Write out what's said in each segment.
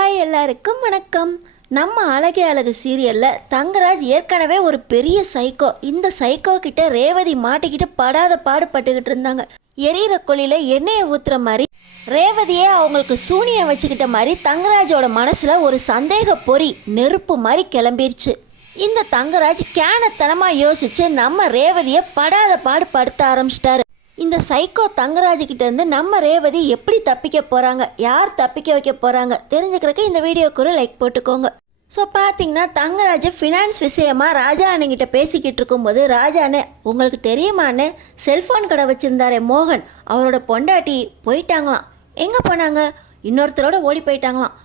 Hi எல்லாருக்கும் வணக்கம். நம்ம அழகே அழகு சீரியலில் தங்கராஜ் ஏற்கனவே ஒரு பெரிய சைக்கோ. இந்த சைக்கோ கிட்ட ரேவதி மாட்டிக்கிட்டு படாத பாடுபட்டுக்கிட்டு இருந்தாங்க. எரியிற கொள்ளில எண்ணெயை ஊத்துற மாதிரி ரேவதியே அவங்களுக்கு சூனியம் வச்சுக்கிட்ட மாதிரி தங்கராஜோட மனசுல ஒரு சந்தேக பொறி நெருப்பு மாதிரி கிளம்பிருச்சு. இந்த தங்கராஜ் கேனத்தனமாக யோசிச்சு நம்ம ரேவதியை படாத பாடுபடுத்த ஆரம்பிச்சிட்டாரு. இந்த சைக்கோ தங்கராஜ்கிட்ட இருந்து நம்ம ரேவதி எப்படி தப்பிக்க போகிறாங்க, யார் தப்பிக்க வைக்க போகிறாங்க தெரிஞ்சுக்கிறக்கு இந்த வீடியோக்கு ஒரு லைக் போட்டுக்கோங்க. ஸோ பார்த்தீங்கன்னா தங்கராஜ் ஃபினான்ஸ் விஷயமாக ராஜா அண்ணங்கிட்ட பேசிக்கிட்டு இருக்கும்போது ராஜா அண்ணே உங்களுக்கு தெரியுமான்னு செல்ஃபோன் கடை வச்சுருந்தாரே மோகன், அவரோட பொண்டாட்டி போயிட்டாங்களாம். எங்கே போனாங்க? இன்னொருத்தரோட ஓடி போயிட்டாங்களாம்.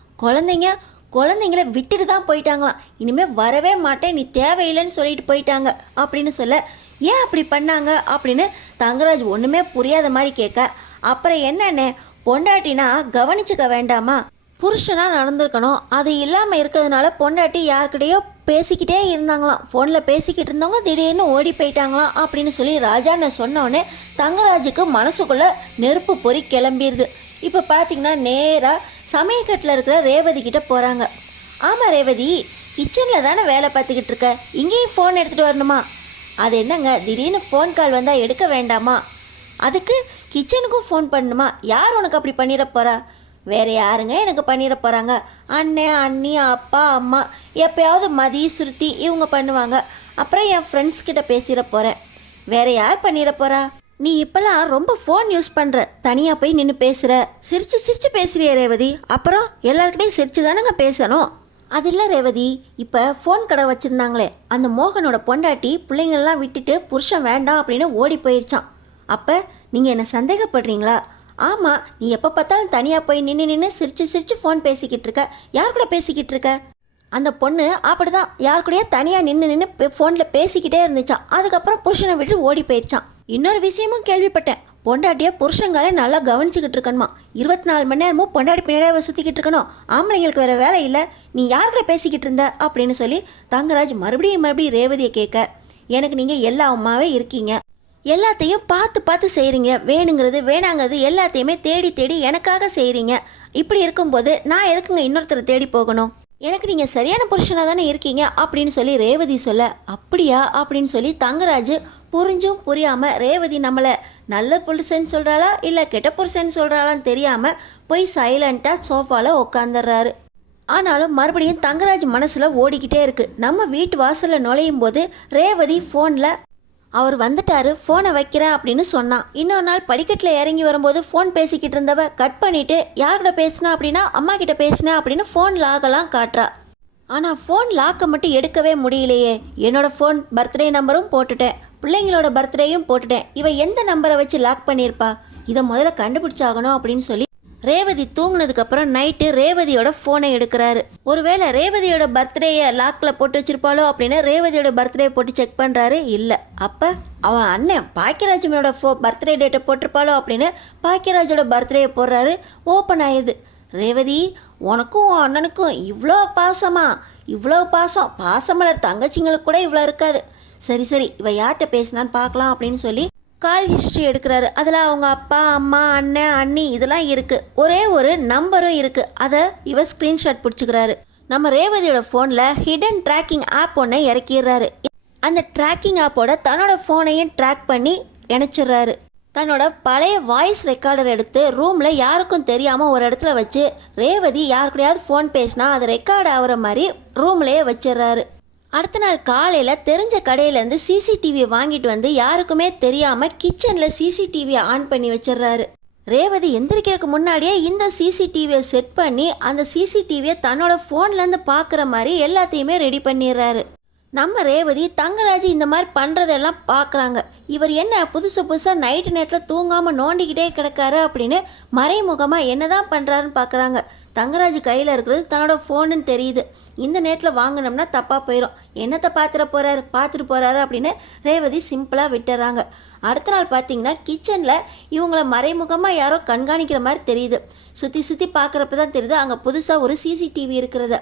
குழந்தைங்கள விட்டுட்டு தான் போயிட்டாங்களாம். இனிமேல் வரவே மாட்டேன், நீ தேவையில்லைன்னு சொல்லிட்டு போயிட்டாங்க அப்படின்னு சொல்ல, ஏன் அப்படி பண்ணாங்க அப்படின்னு தங்கராஜ் ஒன்றுமே புரியாத மாதிரி கேட்க, அப்புறம் என்னென்ன பொண்டாட்டினா கவனிச்சுக்க வேண்டாமா, புருஷனாக நடந்திருக்கணும், அது இல்லாமல் இருக்கிறதுனால பொண்டாட்டி யார்கிட்டையோ பேசிக்கிட்டே இருந்தாங்களாம். ஃபோனில் பேசிக்கிட்டு இருந்தவங்க திடீர்னு ஓடி போயிட்டாங்களாம் அப்படின்னு சொல்லி ராஜான்னு சொன்னோடனே தங்கராஜுக்கு மனசுக்குள்ளே நெருப்பு பொறி கிளம்பிடுது. இப்போ பார்த்தீங்கன்னா நேராக சமயக்கட்டில் இருக்கிற ரேவதி கிட்ட போகிறாங்க. ஆமாம் ரேவதி, கிச்சனில் தானே வேலை பார்த்துக்கிட்டு இருக்க, இங்கேயும் ஃபோன் எடுத்துகிட்டு வரணுமா? அது என்னங்க திடீர்னு ஃபோன் கால் வந்தால் எடுக்க வேண்டாமா? அதுக்கு கிச்சனுக்கும் ஃபோன் பண்ணணுமா? யார் உனக்கு அப்படி பண்ணிட போகிறா? வேறு யாருங்க எனக்கு பண்ணிட போகிறாங்க? அண்ணன் அண்ணி அப்பா அம்மா, எப்போயாவது மதி சுருத்தி இவங்க பண்ணுவாங்க. அப்புறம் என் ஃப்ரெண்ட்ஸ் கிட்ட பேசிட போகிறேன். வேறு யார் பண்ணிட போகிறா? நீ இப்போல்லாம் ரொம்ப ஃபோன் யூஸ் பண்ணுற, தனியாக போய் நின்று பேசுகிற, சிரித்து சிரித்து பேசுகிறிய ரேவதி. அப்புறம் எல்லாருக்கிட்டையும் சிரித்து தானேங்க பேசணும். அது இல்லை ரேவதி, இப்போ ஃபோன் கடை வச்சுருந்தாங்களே அந்த மோகனோட பொண்டாட்டி பிள்ளைங்களெலாம் விட்டுட்டு புருஷன் வேண்டாம் அப்படின்னு ஓடி போயிடுச்சான். அப்போ நீங்கள் என்ன சந்தேகப்படுறீங்களா? ஆமாம், நீ எப்போ பார்த்தாலும் தனியாக போய் நின்று சிரித்து சிரித்து ஃபோன் பேசிக்கிட்டு இருக்க. யார் கூட பேசிக்கிட்டு இருக்க? அந்த பொண்ணு அப்படி தான் யார் கூடயே தனியாக நின்று ஃபோனில் பேசிக்கிட்டே இருந்துச்சான். அதுக்கப்புறம் புருஷனை விட்டு ஓடி போயிடுச்சான். இன்னொரு விஷயமும் கேள்விப்பட்டேன், பொண்டாட்டியை புருஷங்காரே நல்லா கவனிச்சிக்கிட்டு இருக்கணுமா. 24 மணி நேரமும் பொண்டாட்டி பின்னாடியே சுற்றிக்கிட்டு இருக்கணும். ஆம்பளைங்களுக்கு வேறு வேலை இல்லை, நீ யார்கிட்ட பேசிக்கிட்டு இருந்த அப்படின்னு சொல்லி தங்கராஜ் மறுபடியும் ரேவதியை கேட்க, எனக்கு நீங்கள் எல்லா அம்மாவே இருக்கீங்க, எல்லாத்தையும் பார்த்து பார்த்து செய்கிறீங்க, வேணுங்கிறது வேணாங்கிறது எல்லாத்தையுமே தேடி தேடி எனக்காக செய்கிறீங்க. இப்படி இருக்கும்போது நான் எதுக்குங்க இன்னொருத்தரை தேடி போகணும்? எனக்கு நீங்கள் சரியான புருஷனாக தானே இருக்கீங்க அப்படின்னு சொல்லி ரேவதி சொல்ல, அப்படியா அப்படின்னு சொல்லி தங்கராஜ் புரிஞ்சும் புரியாமல் ரேவதி நம்மளை நல்ல புருஷன்னு சொல்கிறாளா இல்லை கெட்ட புருஷன்னு சொல்கிறாளான்னு தெரியாமல் போய் சைலண்ட்டாக சோஃபாவில் உட்காந்துடுறாரு. ஆனாலும் மறுபடியும் தங்கராஜ் மனசில் ஓடிக்கிட்டே இருக்குது. நம்ம வீட்டு வாசலில் நுழையும் போது ரேவதி ஃபோனில் அவர் வந்துட்டாரு, ஃபோனை வைக்கிறேன் அப்படின்னு சொன்னான். இன்னொரு நாள் படிக்கட்டில் இறங்கி வரும்போது ஃபோன் பேசிக்கிட்டு இருந்தவ கட் பண்ணிவிட்டு யார்கிட்ட பேசினா அப்படின்னா அம்மா கிட்ட பேசினேன் அப்படின்னு ஃபோன் லாகலாம் காட்டுறா. ஆனால் ஃபோன் லாக்கை மட்டும் எடுக்கவே முடியலையே. என்னோடய ஃபோன் பர்த்டே நம்பரும் போட்டுட்டேன், பிள்ளைங்களோட பர்த்டேயும் போட்டுட்டேன், இவ எந்த நம்பரை வச்சு லாக் பண்ணியிருப்பா? இதை முதல்ல கண்டுபிடிச்சாகணும் அப்படின்னு சொல்லி ரேவதி தூங்கினதுக்கப்புறம் நைட்டு ரேவதியோட ஃபோனை எடுக்கிறாரு. ஒருவேளை ரேவதியோட பர்த்டேயை லாக்கில் போட்டு வச்சுருப்பாளோ அப்படின்னு ரேவதியோட பர்த்டே போட்டு செக் பண்ணுறாரு. இல்லை, அப்போ அவன் அண்ணன் பாக்கியராஜனோட பர்த்டே டேட்டை போட்டிருப்பாளோ அப்படின்னு பாக்கியராஜோட பர்த்டேயை போடுறாரு. ஓப்பன் ஆயிடுது. ரேவதி, உனக்கும் உன் அண்ணனுக்கும் இவ்வளோ பாசமா? இவ்வளோ பாசமலர் தங்கச்சிங்களுக்கு கூட இவ்வளோ இருக்காது. சரி இவ யார்கிட்ட பேசினான்னு பார்க்கலாம் அப்படின்னு சொல்லி கால் ஹிஸ்ட்ரி எடுக்கிறாரு. அதில் அவங்க அப்பா அம்மா அண்ணன் அண்ணி இதெல்லாம் இருக்குது. ஒரே ஒரு நம்பரும் இருக்குது. அதை இவர் ஸ்க்ரீன்ஷாட் பிடிச்சிக்கிறாரு. நம்ம ரேவதியோட ஃபோனில் ஹிடன் ட்ராக்கிங் ஆப் ஒன்று இறக்கிடுறாரு. அந்த ட்ராக்கிங் ஆப்போட தன்னோட ஃபோனையும் ட்ராக் பண்ணி இணைச்சிடுறாரு. தன்னோட பழைய வாய்ஸ் ரெக்கார்டர் எடுத்து ரூமில் யாருக்கும் தெரியாமல் ஒரு இடத்துல வச்சு ரேவதி யாருக்கூடையாவது ஃபோன் பேசினா அது ரெக்கார்ட் ஆகிற மாதிரி ரூம்லேயே வச்சிடுறாரு. அடுத்த நாள் காலையில் தெரிஞ்ச கடையிலேருந்து சிசிடிவியை வாங்கிட்டு வந்து யாருக்குமே தெரியாமல் கிச்சனில் சிசிடிவியை ஆன் பண்ணி வச்சிடுறாரு. ரேவதி எந்திரிக்கிறதுக்கு முன்னாடியே இந்த சிசிடிவியை செட் பண்ணி அந்த சிசிடிவியை தன்னோட ஃபோன்லேருந்து பார்க்குற மாதிரி எல்லாத்தையுமே ரெடி பண்ணிடுறாரு. நம்ம ரேவதி தங்கராஜ் இந்த மாதிரி பண்ணுறதெல்லாம் பார்க்குறாங்க. இவர் என்ன புதுசாக நைட்டு நேரத்தில் தூங்காமல் நோண்டிக்கிட்டே கிடக்காரு அப்படின்னு மறைமுகமாக என்ன தான் பண்ணுறாருன்னு பார்க்குறாங்க. தங்கராஜ் கையில் இருக்கிறது தன்னோட ஃபோனுன்னு தெரியுது. இந்த நேரத்தில் வாங்கினோம்னா தப்பாக போயிடும், என்னத்தை பார்த்துட்டு போகிறாரு அப்படின்னு ரேவதி சிம்பிளாக விட்டுறாங்க. அடுத்த நாள் பார்த்திங்கன்னா கிச்சனில் இவங்கள மறைமுகமாக யாரோ கண்காணிக்கிற மாதிரி தெரியுது. சுற்றி பார்க்குறப்ப தான் தெரியுது அங்கே புதுசாக ஒரு சிசிடிவி இருக்கிறத.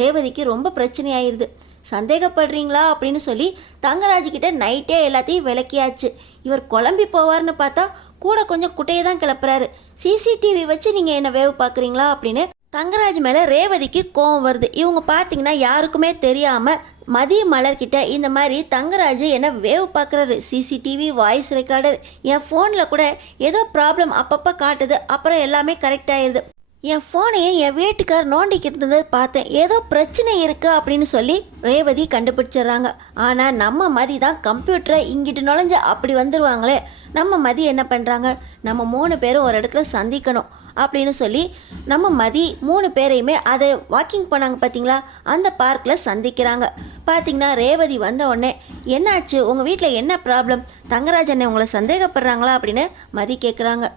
ரேவதிக்கு ரொம்ப பிரச்சனை ஆயிடுது. சந்தேகப்படுறீங்களா அப்படின்னு சொல்லி தங்கராஜ்கிட்ட நைட்டே எல்லாத்தையும் விளக்கியாச்சு. இவர் குழம்பி போவார்னு பார்த்தா கூட கொஞ்சம் குட்டையை தான் கிளப்புறாரு. சிசிடிவி வச்சு நீங்கள் என்ன வேவு பார்க்குறீங்களா அப்படின்னு தங்கராஜ் மேலே ரேவதிக்கு கோவம் வருது. இவங்க பார்த்தீங்கன்னா யாருக்குமே தெரியாமல் மதிய மலர்கிட்ட இந்த மாதிரி தங்கராஜ் என்ன வேவ் பார்க்குறாரு. சிசிடிவி வாய்ஸ் ரெக்கார்டர் என் ஃபோனில் கூட ஏதோ ப்ராப்ளம் அப்பப்போ காட்டுது, அப்புறம் எல்லாமே கரெக்ட் ஆயிடுது. என் ஃபோனையே என் வீட்டுக்கார் நோண்டிக்கிட்டு இருந்ததை பார்த்தேன், ஏதோ பிரச்சனை இருக்குது அப்படின்னு சொல்லி ரேவதி கண்டுபிடிச்சிடுறாங்க. ஆனால் நம்ம மதி தான் கம்ப்யூட்டரை இங்கிட்டு நுழைஞ்சு அப்படி வந்துடுவாங்களே. நம்ம மதி என்ன பண்ணுறாங்க, நம்ம 3 பேரும் ஒரு இடத்துல சந்திக்கணும் அப்படின்னு சொல்லி நம்ம மதி 3 பேரையுமே அதை வாக்கிங் போனாங்க பார்த்தீங்களா, அந்த பார்க்கில் சந்திக்கிறாங்க. பார்த்தீங்கன்னா ரேவதி வந்த உடனே என்னாச்சு, உங்கள் வீட்டில் என்ன ப்ராப்ளம், தங்கராஜ் அண்ணன் உங்களை சந்தேகப்படுறாங்களா அப்படின்னு மதி கேட்குறாங்க.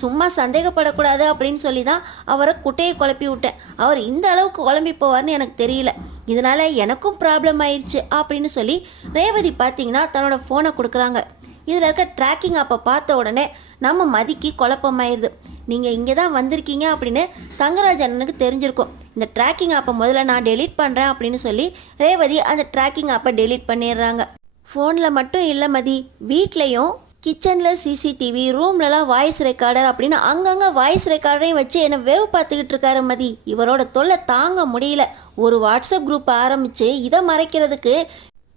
சும்மா சந்தேகப்படக்கூடாது அப்படின்னு சொல்லி தான் அவரை குட்டையை குழப்பி விட்டேன். அவர் இந்த அளவுக்கு குழம்பி போவார்னு எனக்கு தெரியல, இதனால் எனக்கும் ப்ராப்ளம் ஆயிடுச்சு அப்படின்னு சொல்லி ரேவதி பார்த்தீங்கன்னா தன்னோட ஃபோனை கொடுக்குறாங்க. இதில் இருக்க ட்ராக்கிங் அப்போ பார்த்த உடனே நம்ம மதிக்கு குழப்பமாயிருது. நீங்கள் இங்கே தான் வந்திருக்கீங்க அப்படின்னு தங்கராஜ் அண்ணனுக்கு தெரிஞ்சிருக்கும். இந்த ட்ராக்கிங் ஆப்பை முதல்ல நான் டெலீட் பண்ணுறேன் அப்படின்னு சொல்லி ரேவதி அந்த ட்ராக்கிங் ஆப்பை டெலீட் பண்ணிடுறாங்க. ஃபோனில் மட்டும் இல்லை மதி, வீட்லேயும் கிச்சனில் சிசிடிவி, ரூம்லலாம் வாய்ஸ் ரெக்கார்டர் அப்படின்னு அங்கங்கே வாய்ஸ் ரெக்கார்டரையும் வச்சு என்னை வேவ் பார்த்துக்கிட்டு இருக்காரு மதி. இவரோட தொல்லை தாங்க முடியல. ஒரு வாட்ஸ்அப் குரூப் ஆரம்பித்து இதை மறைக்கிறதுக்கு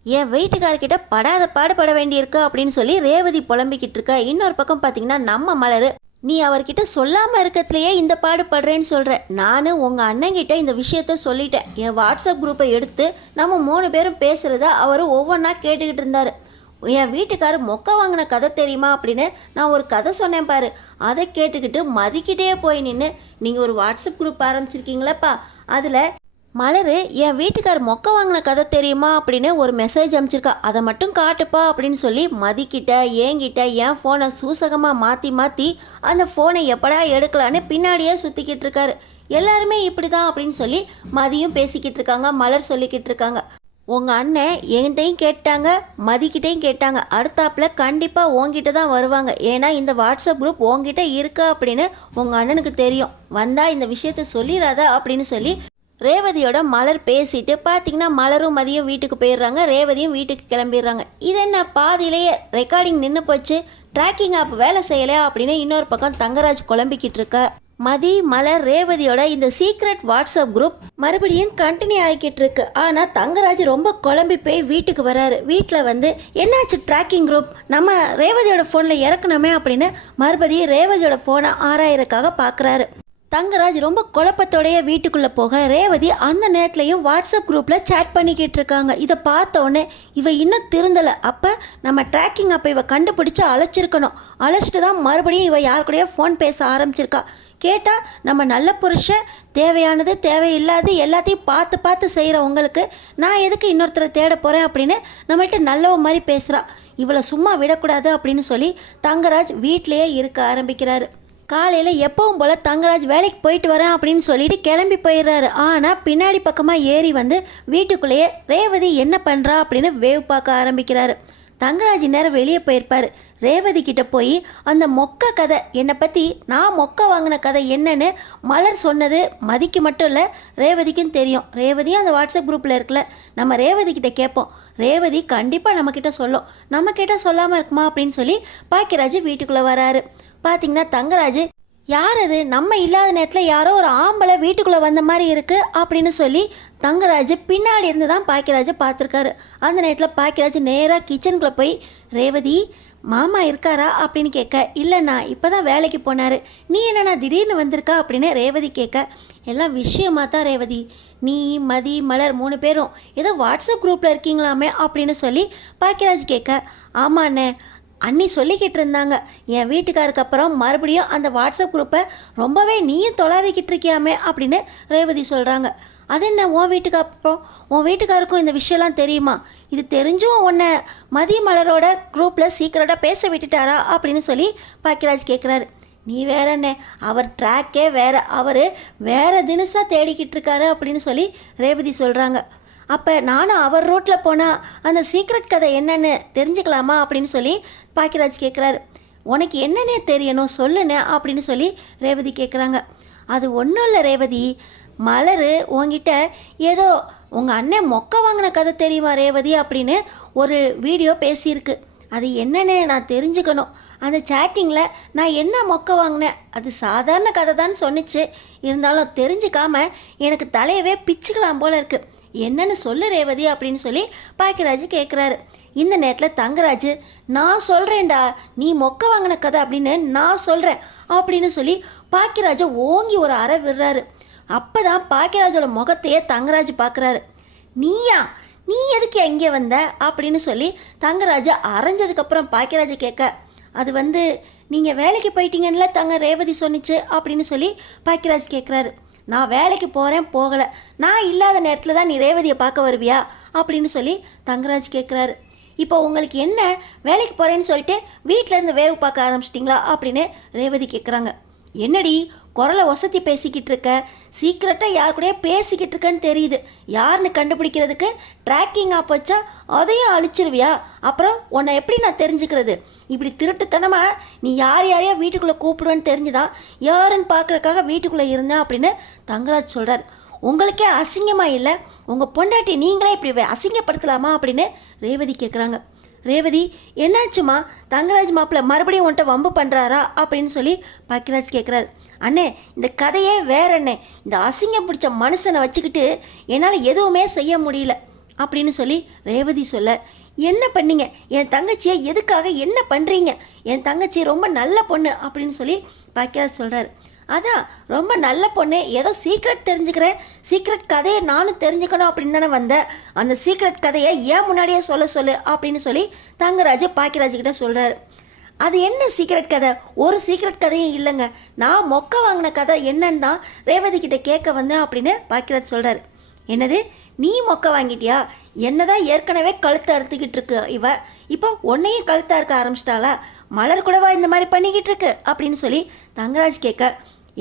என் வீட்டுக்காரர்கிட்ட படாத பாடுபட வேண்டியிருக்கு அப்படின்னு சொல்லி ரேவதி புலம்பிக்கிட்டு இருக்க. இன்னொரு பக்கம் பார்த்தீங்கன்னா நம்ம மலர், நீ அவர்கிட்ட சொல்லாமல் இருக்கிறதுலையே இந்த பாடுபடுறேன்னு சொல்கிற. நான் உங்கள் அண்ணங்கிட்ட இந்த விஷயத்த சொல்லிட்டேன். என் வாட்ஸ்அப் குரூப்பை எடுத்து நம்ம 3 பேரும் பேசுகிறத அவர் ஒவ்வொன்றா கேட்டுக்கிட்டு இருந்தார். என் வீட்டுக்காரர் மொக்க வாங்கின கதை தெரியுமா அப்படின்னு நான் ஒரு கதை சொன்னேன் பாரு, அதை கேட்டுக்கிட்டு மதிக்கிட்டே போய் நின்று நீங்கள் ஒரு வாட்ஸ்அப் குரூப் ஆரம்பிச்சிருக்கீங்களப்பா, அதில் மலர் என் வீட்டுக்கார் மொக்க வாங்கின கதை தெரியுமா அப்படின்னு ஒரு மெசேஜ் அனுப்பிச்சிருக்கா, அதை மட்டும் காட்டுப்பா அப்படின்னு சொல்லி மதிக்கிட்ட என்கிட்ட என் ஃபோனை சூசகமாக மாற்றி அந்த ஃபோனை எப்படா எடுக்கலான்னு பின்னாடியே சுற்றிக்கிட்டு இருக்காரு. எல்லாருமே இப்படி தான் அப்படின்னு சொல்லி மதியும் பேசிக்கிட்டு இருக்காங்க, மலர் சொல்லிக்கிட்டு இருக்காங்க. உங்கள் அண்ணன் என்கிட்டையும் கேட்டாங்க, மதிக்கிட்டையும் கேட்டாங்க, அடுத்தாப்பில் கண்டிப்பாக உங்ககிட்ட தான் வருவாங்க. ஏன்னா இந்த வாட்ஸ்அப் குரூப் உங்ககிட்ட இருக்கா அப்படின்னு உங்கள் அண்ணனுக்கு தெரியும். வந்தால் இந்த விஷயத்த சொல்லிடாத அப்படின்னு சொல்லி ரேவதியோட மலர் பேசிட்டு பார்த்தீங்கன்னா மலரும் மதியம் வீட்டுக்கு போயிடுறாங்க, ரேவதியும் வீட்டுக்கு கிளம்பிடுறாங்க. இது என்ன பாதியிலேயே ரெக்கார்டிங் நின்று போச்சு, ட்ராக்கிங் ஆப் வேலை செய்யலையா அப்படின்னு இன்னொரு பக்கம் தங்கராஜ் குழம்பிக்கிட்டு இருக்க. மதி மலர் ரேவதியோட இந்த சீக்ரெட் வாட்ஸ்அப் குரூப் மறுபடியும் கண்டினியூ ஆகிக்கிட்டு இருக்கு. ஆனால் தங்கராஜ் ரொம்ப குழம்பி போய் வீட்டுக்கு வராரு. வீட்டில் வந்து என்னாச்சு ட்ராக்கிங் குரூப், நம்ம ரேவதியோட ஃபோனில் இறக்கணுமே அப்படின்னு மறுபடியும் ரேவதியோட ஃபோனை ஆராயறதுக்காக பார்க்குறாரு. தங்கராஜ் ரொம்ப குழப்பத்தோடைய வீட்டுக்குள்ளே போக ரேவதி அந்த நேரத்துலையும் வாட்ஸ்அப் குரூப்பில் சேட் பண்ணிக்கிட்டு இருக்காங்க. இதை பார்த்த உடனே இவ இன்னும் திருந்தலை. அப்போ நம்ம ட்ராக்கிங் அப்போ இவ கண்டுபிடிச்சி அழைச்சிருக்கணும். அழைச்சிட்டு தான் மறுபடியும் இவ யார் கூடயோ ஃபோன் பேச ஆரம்பிச்சிருக்கா. கேட்டால் நம்ம நல்ல புருஷன், தேவையானது தேவையில்லாது எல்லாத்தையும் பார்த்து செய்கிற உங்களுக்கு நான் எதுக்கு இன்னொருத்தரை தேட போகிறேன் அப்படின்னு நம்மள்கிட்ட நல்லவ மாதிரி பேசுகிறா. இவளை சும்மா விடக்கூடாது அப்படின்னு சொல்லி தங்கராஜ் வீட்டிலையே இருக்க ஆரம்பிக்கிறாரு. காலையில் எப்பவும் போல் தங்கராஜ் வேலைக்கு போயிட்டு வரேன் அப்படின்னு சொல்லிட்டு கிளம்பி போயிடுறாரு. ஆனால் பின்னாடி பக்கமாக ஏறி வந்து வீட்டுக்குள்ளேயே ரேவதி என்ன பண்ணுறா அப்படின்னு வேவ் பார்க்க ஆரம்பிக்கிறாரு. தங்கராஜ் நேரம் வெளியே போயிருப்பார். ரேவதி கிட்ட போய் அந்த மொக்க கதை, என்னை பற்றி நான் மொக்க வாங்கின கதை என்னன்னு மலர் சொன்னது மதிக்கு மட்டும் இல்லை ரேவதிக்கும் தெரியும். ரேவதியும் அந்த வாட்ஸ்அப் குரூப்பில் இருக்கல. நம்ம ரேவதி கிட்ட கேட்போம், ரேவதி கண்டிப்பாக நம்மக்கிட்ட சொல்லும், நம்மக்கிட்ட சொல்லாமல் இருக்குமா அப்படின்னு சொல்லி பாக்கியராஜ் வீட்டுக்குள்ளே வராரு. பார்த்தீங்கன்னா தங்கராஜ், யார் அது, நம்ம இல்லாத நேரத்தில் யாரோ ஒரு ஆம்பளை வீட்டுக்குள்ளே வந்த மாதிரி இருக்குது அப்படின்னு சொல்லி தங்கராஜ் பின்னாடி இருந்து தான் பாக்கியராஜை பார்த்துருக்காரு. அந்த நேரத்தில் பாக்கியராஜ் நேராக கிச்சனுக்குள்ளே போய் ரேவதி மாமா இருக்காரா அப்படின்னு கேட்க, இல்லைண்ணா இப்போ தான் வேலைக்கு போனார், நீ என்னண்ணா திடீர்னு வந்திருக்கா அப்படின்னு ரேவதி கேட்க, எல்லாம் விஷயமா தான் ரேவதி, நீ மதி மலர் 3 பேரும் ஏதோ வாட்ஸ்அப் குரூப்பில் இருக்கீங்களாமே அப்படின்னு சொல்லி பாக்கியராஜ் கேட்க, ஆமாண்ணே அண்ணி சொல்லிக்கிட்டு இருந்தாங்க, என் வீட்டுக்காருக்கு அப்புறம் மறுபடியும் அந்த வாட்ஸ்அப் குரூப்பை ரொம்பவே நீயும் தொலைவிக்கிட்டு இருக்கியாமே அப்படின்னு ரேவதி சொல்கிறாங்க. அது என்ன, உன் வீட்டுக்கு அப்புறம் உன் வீட்டுக்காருக்கும் இந்த விஷயம்லாம் தெரியுமா, இது தெரிஞ்சும் உன்னை மதிய மலரோட குரூப்பில் சீக்கிரட்டாக பேச விட்டுட்டாரா அப்படின்னு சொல்லி பாக்கியராஜ் கேட்குறாரு. நீ வேறண்ணே, அவர் ட்ராக்கே வேறு, அவர் வேறு தினசாக தேடிக்கிட்டு இருக்காரு அப்படின்னு சொல்லி ரேவதி சொல்கிறாங்க. அப்போ நானும் அவர் ரோட்டில் போனால் அந்த சீக்ரெட் கதை என்னன்னு தெரிஞ்சுக்கலாமா அப்படின்னு சொல்லி பாக்கியராஜ் கேட்குறாரு. உனக்கு என்னன்னே தெரியணும் சொல்லுண்ணே அப்படின்னு சொல்லி ரேவதி கேட்குறாங்க. அது ஒன்றும் இல்லை ரேவதி, மலர் உங்ககிட்ட ஏதோ உங்கள் அண்ணன் மொக்க வாங்கின கதை தெரியுமா ரேவதி அப்படின்னு ஒரு வீடியோ பேசியிருக்கு. அது என்னன்னு நான் தெரிஞ்சுக்கணும். அந்த சேட்டிங்கில் நான் என்ன மொக்க வாங்கினேன் அது சாதாரண கதை தான் சொன்னிச்சு. இருந்தாலும் தெரிஞ்சுக்காம எனக்கு தலையவே பிச்சுக்கலாம் போல இருக்குது. என்னன்னு சொல்லு ரேவதி அப்படின்னு சொல்லி பாக்கியராஜ் கேட்குறாரு. இந்த நேரத்தில் தங்கராஜ், நான் சொல்கிறேன்டா, நீ மொக்க வாங்கின கதை அப்படின்னு நான் சொல்கிறேன் அப்படின்னு சொல்லி பாக்கியராஜை ஓங்கி ஒரு அறை விடுறாரு. அப்போ தான் பாக்கியராஜோட முகத்தையே தங்கராஜ் பார்க்குறாரு. நீயா, நீ எதுக்கு எங்கே வந்த அப்படின்னு சொல்லி தங்கராஜை அரைஞ்சதுக்கப்புறம் பாக்கியராஜை கேட்க, அது நீங்கள் வேலைக்கு போயிட்டீங்கன்னுல தங்க ரேவதி சொன்னிச்சு அப்படின்னு சொல்லி பாக்கியராஜ் கேட்குறாரு. நான் வேலைக்கு போகிறேன் போகலை, நான் இல்லாத நேரத்தில் தான் நீ ரேவதியை பார்க்க வருவியா அப்படின்னு சொல்லி தங்கராஜ் கேட்குறாரு. இப்போ உங்களுக்கு என்ன, வேலைக்கு போகிறேன்னு சொல்லிட்டு வீட்டிலேருந்து வேவு பார்க்க ஆரம்பிச்சிட்டிங்களா அப்படின்னு ரேவதி கேட்குறாங்க. என்னடி குரலை வசதி பேசிக்கிட்டு இருக்க, சீக்கிரட்டாக யார் கூடயே பேசிக்கிட்டு இருக்கன்னு தெரியுது, யாருன்னு கண்டுபிடிக்கிறதுக்கு ட்ராக்கிங் ஆப் வச்சா அதையும் அழிச்சிருவியா? அப்புறம் உன்னை எப்படி நான் தெரிஞ்சுக்கிறது? இப்படி திருட்டுத்தனமாக நீ யாரையோ வீட்டுக்குள்ளே கூப்பிடுவேன்னு தெரிஞ்சுதான் யாருன்னு பார்க்குறக்காக வீட்டுக்குள்ளே இருந்தேன் அப்படின்னு தங்கராஜ் சொல்கிறார். உங்களுக்கே அசிங்கமாக இல்லை? உங்கள் பொண்டாட்டி நீங்களே இப்படி அசிங்கப்படுத்தலாமா அப்படின்னு ரேவதி கேட்குறாங்க. ரேவதி, என்னாச்சுமா, தங்கராஜ் மாப்பிள்ள மறுபடியும் உன்ட்ட வம்பு பண்ணுறாரா அப்படின்னு சொல்லி பாக்கியராஜ் கேட்குறாரு. அண்ணே, இந்த கதையே வேற அண்ணே, இந்த அசிங்கம் பிடிச்ச மனுஷனை வச்சுக்கிட்டு என்னால் எதுவுமே செய்ய முடியல அப்படின்னு சொல்லி ரேவதி சொல்ல, என்ன பண்ணீங்க என் தங்கச்சியை, எதுக்காக என்ன பண்ணுறீங்க, என் தங்கச்சி ரொம்ப நல்ல பொண்ணு அப்படின்னு சொல்லி பாக்கியராஜ் சொல்கிறாரு. அதான் ரொம்ப நல்ல பொண்ணு, ஏதோ சீக்ரெட் தெரிஞ்சுக்கிறேன், சீக்ரெட் கதையை நானும் தெரிஞ்சுக்கணும் அப்படின்னு தானே வந்தேன், அந்த சீக்ரெட் கதையை ஏன் முன்னாடியே சொல்லு அப்படின்னு சொல்லி தங்கராஜ் பாக்கியராஜ்கிட்ட சொல்கிறாரு. அது என்ன சீக்ரெட் கதை? ஒரு சீக்ரெட் கதையும் இல்லைங்க, நான் மொக்க வாங்கின கதை என்னன்னு தான் ரேவதி கிட்ட கேட்க வந்தேன் அப்படின்னு பாக்கியராஜ் சொல்கிறாரு. என்னது, நீ மொக்க வாங்கிட்டியா? என்னதான் ஏற்கனவே கழுத்தை அறுத்துக்கிட்டு இருக்கு இவ, இப்போ உன்னையும் கழுத்தை அறுக்க ஆரம்பிச்சிட்டாளா? மலர் கூடவா இந்த மாதிரி பண்ணிக்கிட்டு இருக்கு அப்படின்னு சொல்லி தங்கராஜ் கேட்க,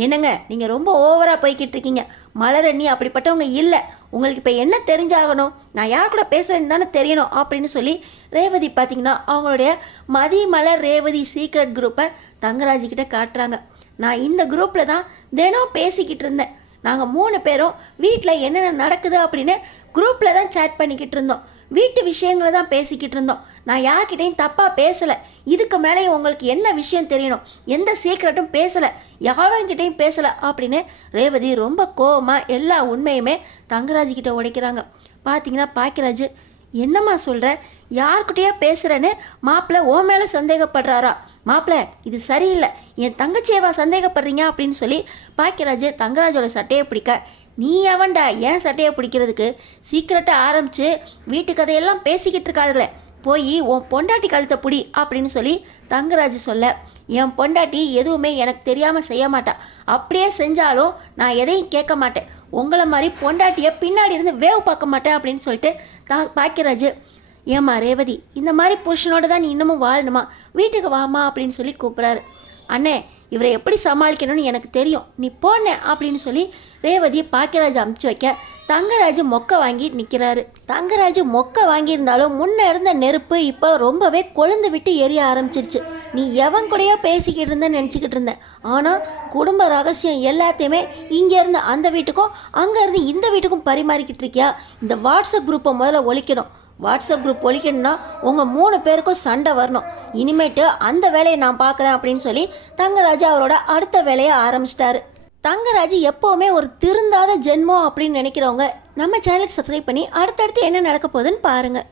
என்னங்க நீங்கள் ரொம்ப ஓவராக போய்கிட்டு இருக்கீங்க, மலர் அண்ணி அப்படிப்பட்டவங்க இல்லை, உங்களுக்கு இப்போ என்ன தெரிஞ்சாகணும், நான் யார் கூட பேசுகிறேன்னு தானே தெரியணும் அப்படின்னு சொல்லி ரேவதி பார்த்திங்கன்னா அவங்களுடைய மதி மலர் ரேவதி சீக்ரெட் குரூப்பை தங்கராஜிக்கிட்ட காட்டுறாங்க. நான் இந்த குரூப்பில் தான் தினம் பேசிக்கிட்டு இருந்தேன், நாங்கள் 3 பேரும் வீட்டில் என்னென்ன நடக்குது அப்படின்னு குரூப்பில் தான் சேட் பண்ணிக்கிட்டு இருந்தோம், வீட்டு விஷயங்களை தான் பேசிக்கிட்டு இருந்தோம், நான் யார்கிட்டையும் தப்பாக பேசலை, இதுக்கு மேலே உங்களுக்கு என்ன விஷயம் தெரியணும், எந்த சீக்கிரட்டும் பேசலை, யாவங்கிட்டையும் பேசலை அப்படின்னு ரேவதி ரொம்ப கோவமாக எல்லா உண்மையுமே தங்கராஜ்கிட்ட உடைக்கிறாங்க. பார்த்தீங்கன்னா பாக்கியராஜ், என்னம்மா சொல்கிற, யார்கிட்டயா பேசுகிறேன்னு மாப்பிள்ளை ஓ மேலே சந்தேகப்படுறாரா? மாப்பிள்ளை, இது சரியில்லை, என் தங்கச்சியவா சந்தேகப்படுறீங்க அப்படின்னு சொல்லி பாக்கியராஜ் தங்கராஜோட சட்டையை பிடிக்க, நீ எவன்டா ஏன் சட்டையை பிடிக்கிறதுக்கு, சீக்கிரட்டாக ஆரம்பித்து வீட்டு கதையெல்லாம் பேசிக்கிட்டு இருக்காதுங்களே, போய் உன் பொண்டாட்டி கழுத்தை பிடி அப்படின்னு சொல்லி தங்கராஜ் சொல்ல, என் பொண்டாட்டி எதுவுமே எனக்கு தெரியாமல் செய்ய மாட்டா, அப்படியே செஞ்சாலும் நான் எதையும் கேட்க மாட்டேன், உங்களை மாதிரி பொண்டாட்டியை பின்னாடி இருந்து வேவு பார்க்க மாட்டேன் அப்படின்னு சொல்லிட்டு பாக்கியராஜ், ஏம்மா ரேவதி, இந்த மாதிரி புருஷனோட தான் நீ இன்னமும் வாழணுமா, வீட்டுக்கு வாமா அப்படின்னு சொல்லி கூப்பிட்றாரு. அண்ணே, இவரை எப்படி சமாளிக்கணும்னு எனக்கு தெரியும், நீ போன அப்படின்னு சொல்லி ரேவதி பாக்கியராஜ் அமுச்சு வைக்க தங்கராஜ் மொக்க வாங்கி நிற்கிறாரு. தங்கராஜ் மொக்க வாங்கியிருந்தாலும் முன்ன இருந்த நெருப்பு இப்போ ரொம்பவே கொழுந்து விட்டு எரிய ஆரம்பிச்சிருச்சு. நீ எவன் கூடயோ பேசிக்கிட்டு இருந்தேன்னு நினச்சிக்கிட்டு இருந்தேன், ஆனால் குடும்ப ரகசியம் எல்லாத்தையுமே இங்கேருந்து அந்த வீட்டுக்கும் அங்கேருந்து இந்த வீட்டுக்கும் பரிமாறிக்கிட்டு இருக்கியா? இந்த வாட்ஸ்அப் குரூப்பை முதல்ல ஒழிக்கணும், வாட்ஸ்அப் குரூப் ஒழிக்கணும்னா உங்கள் 3 பேருக்கும் சண்டை வரணும், இனிமேட்டு அந்த வேலையை நான் பார்க்குறேன் அப்படின்னு சொல்லி தங்கராஜ் அவரோட அடுத்த வேலையை ஆரம்பிச்சிட்டாரு. தங்கராஜ் எப்போவுமே ஒரு திருந்தாத ஜென்மம் அப்படின்னு நினைக்கிறவங்க நம்ம சேனலுக்கு சப்ஸ்கிரைப் பண்ணி அடுத்தடுத்து என்ன நடக்க போகுதுன்னு பாருங்கள்.